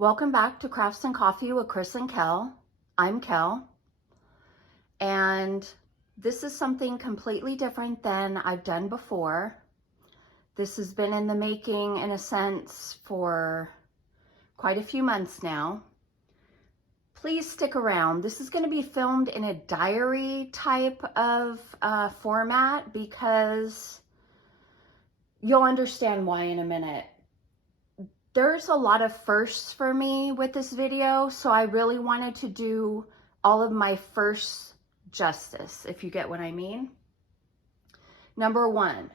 Welcome back to Crafts and Coffee with Krisandkel. I'm Kel, and this is something completely different than I've done before. This has been in the making, in a sense, for quite a few months now. Please stick around. This is going to be filmed in a diary type of format because you'll understand why in a minute. There's a lot of firsts for me with this video, so I really wanted to do all of my firsts justice, if you get what I mean. Number one,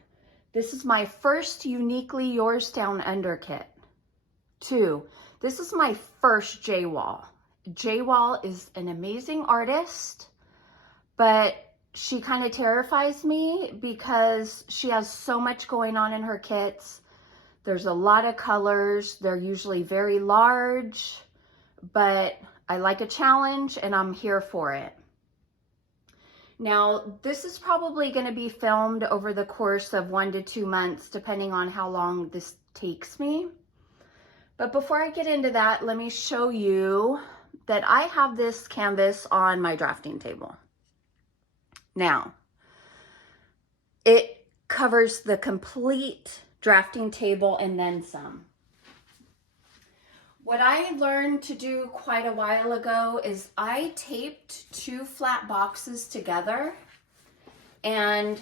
this is my first Uniquely Yours Down Under kit. 2, this is my first J-Wall. J-Wall is an amazing artist, but she kind of terrifies me because she has so much going on in her kits. There's a lot of colors. They're usually very large, but I like a challenge and I'm here for it. Now, this is probably going to be filmed over the course of 1 to 2 months, depending on how long this takes me. But before I get into that, let me show you that I have this canvas on my drafting table. Now, it covers the complete drafting table and then some. What I learned to do quite a while ago is I taped 2 flat boxes together and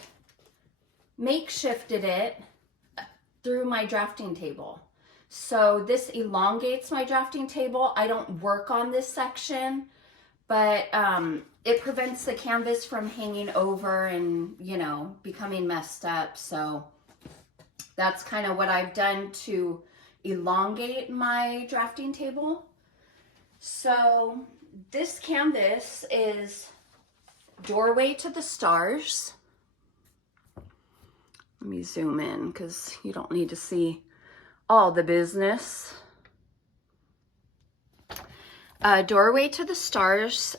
makeshifted it through my drafting table. So this elongates my drafting table. I don't work on this section, but it prevents the canvas from hanging over and, you know, becoming messed up. So that's kind of what I've done to elongate my drafting table. So this canvas is Doorway to the Stars. Let me zoom in because you don't need to see all the business. Doorway to the Stars.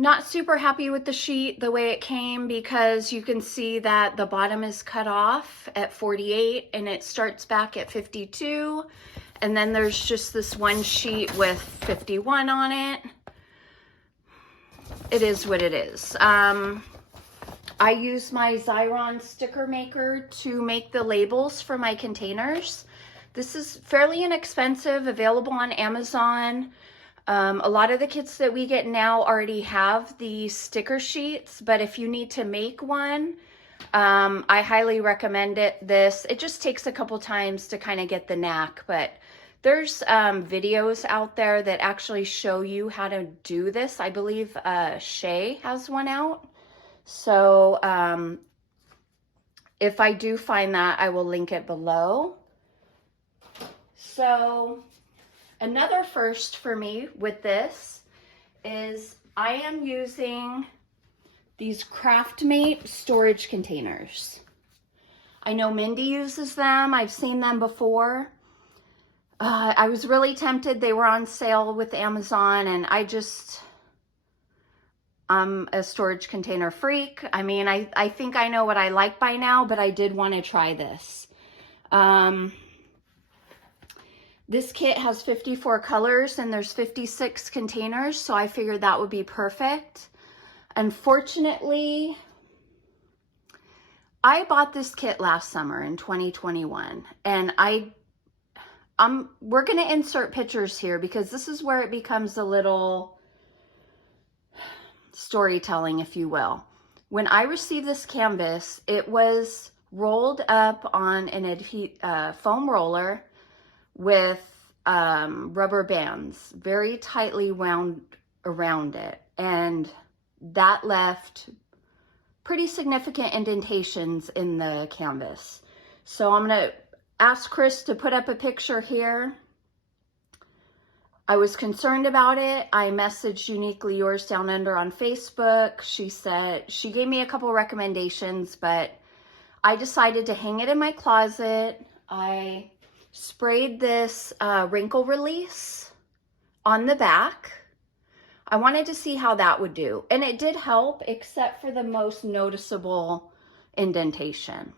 Not super happy with the sheet the way it came because you can see that the bottom is cut off at 48 and it starts back at 52, and then there's just this one sheet with 51 on it. It is what it is. I use my Xyron sticker maker to make the labels for my containers. This is fairly inexpensive, available on Amazon. A lot of the kits that we get now already have the sticker sheets, but if you need to make one, I highly recommend this. It just takes a couple times to kind of get the knack, but there's videos out there that actually show you how to do this. I believe Shay has one out. So if I do find that, I will link it below. So another first for me with this is I am using these Craftmate storage containers. I know Mindy uses them. I've seen them before. I was really tempted. They were on sale with Amazon, and I'm a storage container freak. I mean, I think I know what I like by now, but I did want to try this. This kit has 54 colors and there's 56 containers, so I figured that would be perfect. Unfortunately, I bought this kit last summer in 2021, and we're going to insert pictures here because this is where it becomes a little storytelling, if you will. When I received this canvas, it was rolled up on an foam roller with rubber bands very tightly wound around it, and that left pretty significant indentations in the canvas. So I'm going to ask Chris to put up a picture here. I was concerned about it. I messaged Uniquely Yours Down Under on Facebook. She gave me a couple recommendations, but I decided to hang it in my closet. I sprayed this wrinkle release on the back. I wanted to see how that would do, and it did help, except for the most noticeable indentation.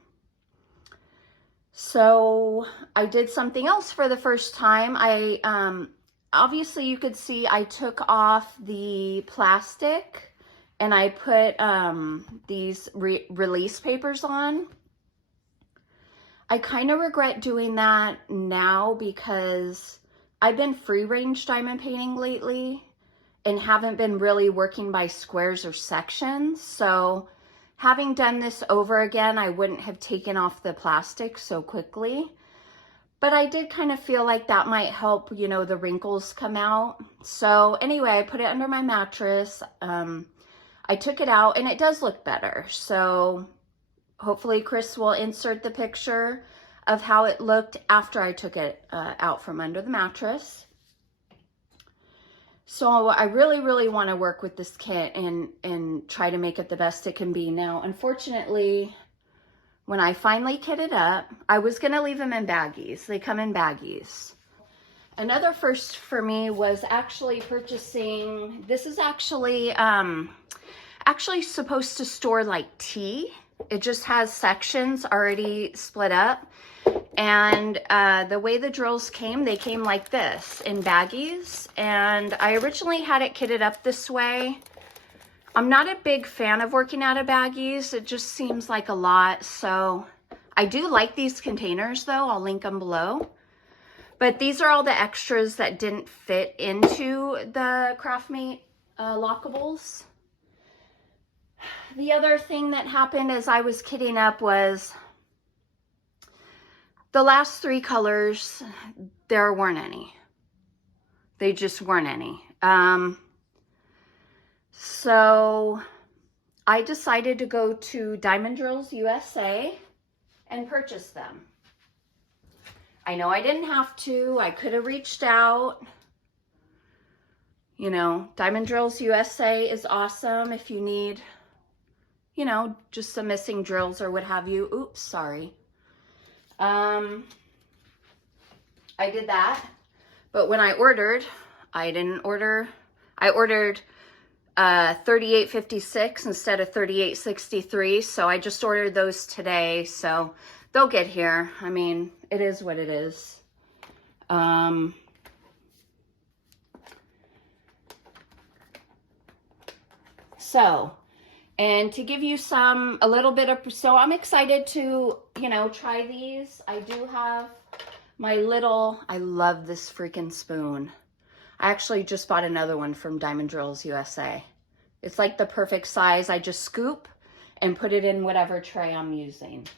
So I did something else for the first time. Obviously you could see I took off the plastic and I put these release papers on. I kind of regret doing that now because I've been free range diamond painting lately and haven't been really working by squares or sections. So having done this over again, I wouldn't have taken off the plastic so quickly. But I did kind of feel like that might help, you know, the wrinkles come out. So anyway, I put it under my mattress. I took it out and it does look better. So hopefully Chris will insert the picture of how it looked after I took it out from under the mattress. So I really, really want to work with this kit and try to make it the best it can be. Now, unfortunately, when I finally kit it up, I was going to leave them in baggies. They come in baggies. Another first for me was actually purchasing, this is actually supposed to store like tea. It just has sections already split up. And the way the drills came, they came like this in baggies. And I originally had it kitted up this way. I'm not a big fan of working out of baggies. It just seems like a lot. So I do like these containers though. I'll link them below. But these are all the extras that didn't fit into the Craftmate lockables. The other thing that happened as I was kitting up was the last three colors, there weren't any. They just weren't any. So I decided to go to Diamond Drills USA and purchase them. I know I didn't have to. I could have reached out. You know, Diamond Drills USA is awesome if you need, you know, just some missing drills or what have you. Oops, sorry. I did that, but when I ordered, I ordered 3856 instead of 3863. So I just ordered those today. So they'll get here. I mean, it is what it is. And to give you a little bit of, so I'm excited to, you know, try these. I do have my little, I love this freaking spoon. I actually just bought another one from Diamond Drills USA. It's like the perfect size. I just scoop and put it in whatever tray I'm using.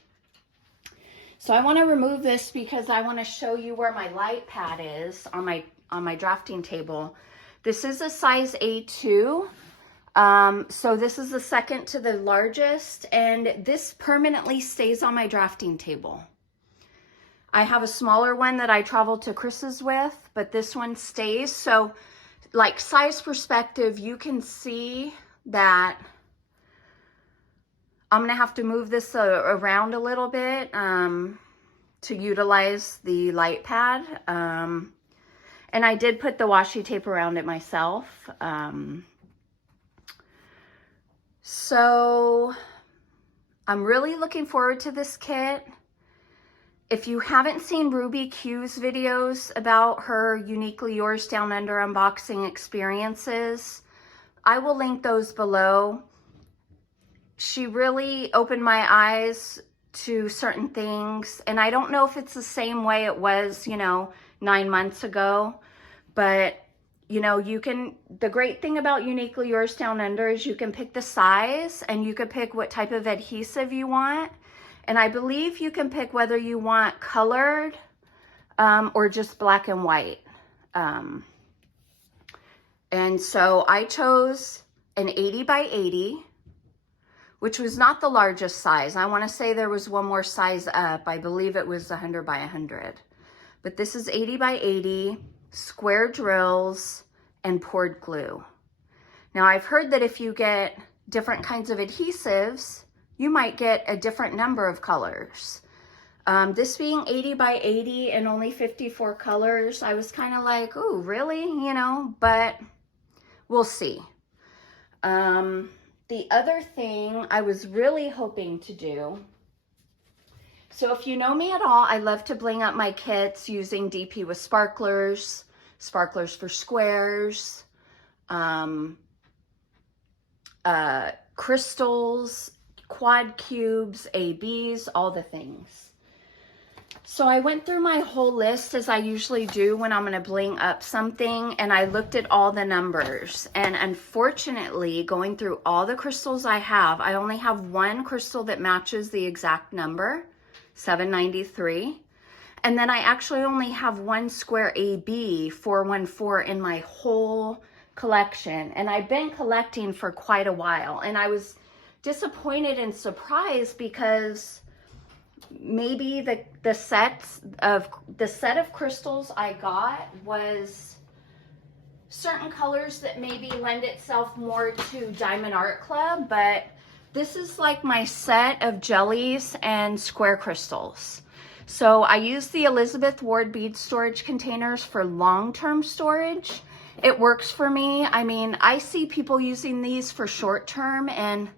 So I want to remove this because I want to show you where my light pad is on my drafting table. This is a size A2. So this is the second to the largest, and this permanently stays on my drafting table. I have a smaller one that I travel to Chris's with, but this one stays. So like size perspective, you can see that I'm going to have to move this around a little bit to utilize the light pad. And I did put the washi tape around it myself. So I'm really looking forward to this kit. If you haven't seen Ruby Q's videos about her Uniquely Yours Down Under unboxing experiences, I will link those below. She really opened my eyes to certain things, and I don't know if it's the same way it was, you know, 9 months ago, but you know, the great thing about Uniquely Yours Down Under is you can pick the size and you can pick what type of adhesive you want. And I believe you can pick whether you want colored or just black and white. And so I chose an 80 by 80, which was not the largest size. I want to say there was one more size up. I believe it was 100 by 100. But this is 80 by 80. Square drills, and poured glue. Now I've heard that if you get different kinds of adhesives, you might get a different number of colors. This being 80 by 80 and only 54 colors, I was kind of like, oh, really? You know, but we'll see. The other thing I was really hoping to do So if you know me at all, I love to bling up my kits using DP with sparklers, sparklers for squares, crystals, quad cubes, ABs, all the things. So I went through my whole list as I usually do when I'm going to bling up something, and I looked at all the numbers. And unfortunately, going through all the crystals I have, I only have one crystal that matches the exact number, 793. And then I actually only have one square AB 414 in my whole collection. And I've been collecting for quite a while. And I was disappointed and surprised because maybe the set of crystals I got was certain colors that maybe lend itself more to Diamond Art Club, but this is like my set of jellies and square crystals. So I use the Elizabeth Ward bead storage containers for long-term storage. It works for me. I mean, I see people using these for short-term, and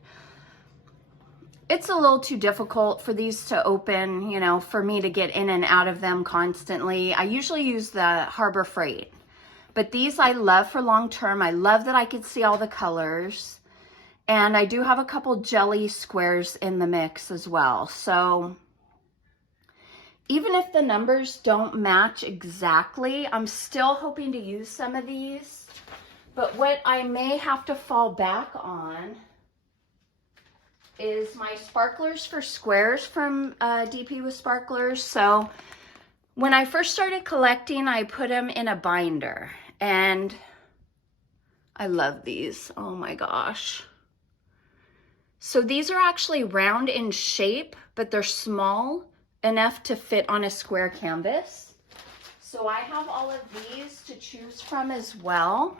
it's a little too difficult for these to open, you know, for me to get in and out of them constantly. I usually use the Harbor Freight, but these I love for long-term. I love that I could see all the colors. And I do have a couple jelly squares in the mix as well. So even if the numbers don't match exactly, I'm still hoping to use some of these. But what I may have to fall back on is my sparklers for squares from DP with Sparklers. So when I first started collecting, I put them in a binder, and I love these. Oh my gosh. So these are actually round in shape, but they're small enough to fit on a square canvas. So I have all of these to choose from as well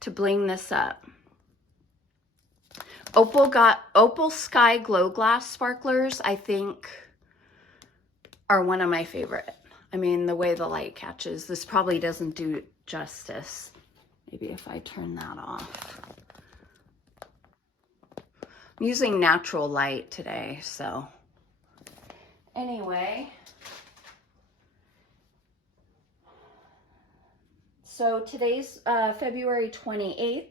to bling this up. Opal Sky Glow Glass sparklers, I think, are one of my favorite. I mean, the way the light catches, this probably doesn't do justice. Maybe if I turn that off. I'm using natural light today, so anyway. So today's February 28th.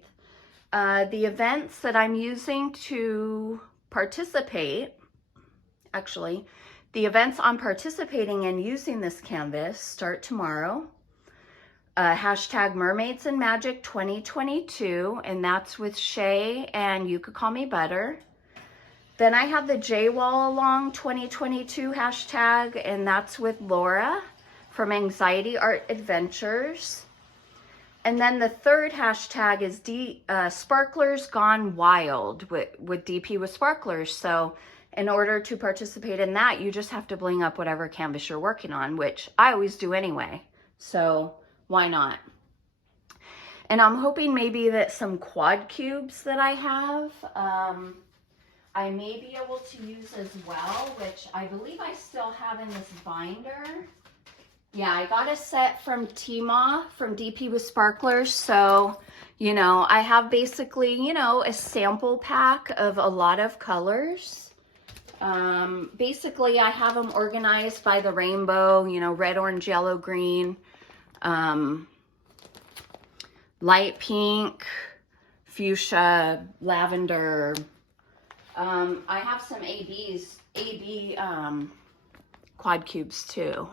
The events that I'm using to participate, actually, the events I'm participating in using this canvas start tomorrow. Hashtag Mermaids and Magic 2022, and that's with Shay and You Could Call Me Butter. Then I have the J-Wall Along 2022 hashtag, and that's with Laura from Anxiety Art Adventures. And then the third hashtag is Sparklers Gone Wild with DP with Sparklers. So in order to participate in that, you just have to bling up whatever canvas you're working on, which I always do anyway. So why not? And I'm hoping maybe that some quad cubes that I have, I may be able to use as well, which I believe I still have in this binder. Yeah, I got a set from Tmall from DP with Sparklers. So, you know, I have basically, you know, a sample pack of a lot of colors. Basically, I have them organized by the rainbow, you know, red, orange, yellow, green, light pink, fuchsia, lavender. I have some AB quad cubes too.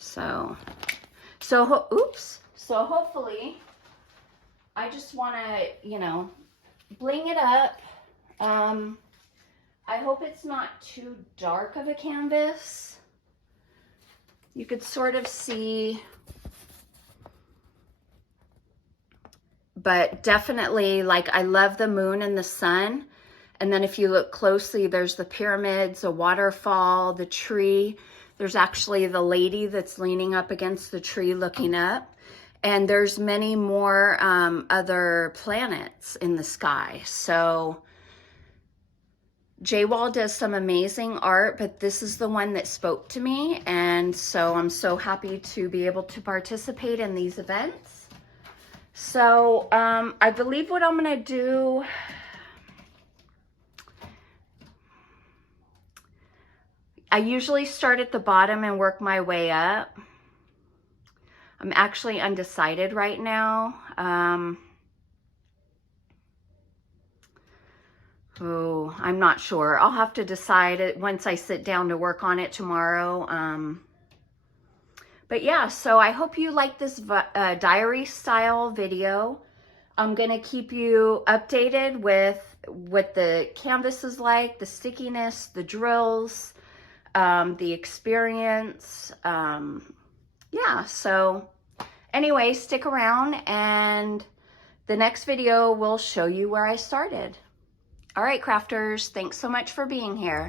So hopefully, I just want to, you know, bling it up. I hope it's not too dark of a canvas. You could sort of see, but definitely, like, I love the moon and the sun. And then if you look closely, there's the pyramids, a waterfall, the tree. There's actually the lady that's leaning up against the tree looking up. And there's many more other planets in the sky. So J-Wall does some amazing art, but this is the one that spoke to me. And so I'm so happy to be able to participate in these events. So I believe what I'm gonna do, I usually start at the bottom and work my way up. I'm actually undecided right now. Oh, I'm not sure. I'll have to decide it once I sit down to work on it tomorrow. But yeah, so I hope you like this diary style video. I'm gonna keep you updated with what the canvas is like, the stickiness, the drills, the experience. Yeah, so anyway, stick around and the next video will show you where I started. All right, crafters, thanks so much for being here.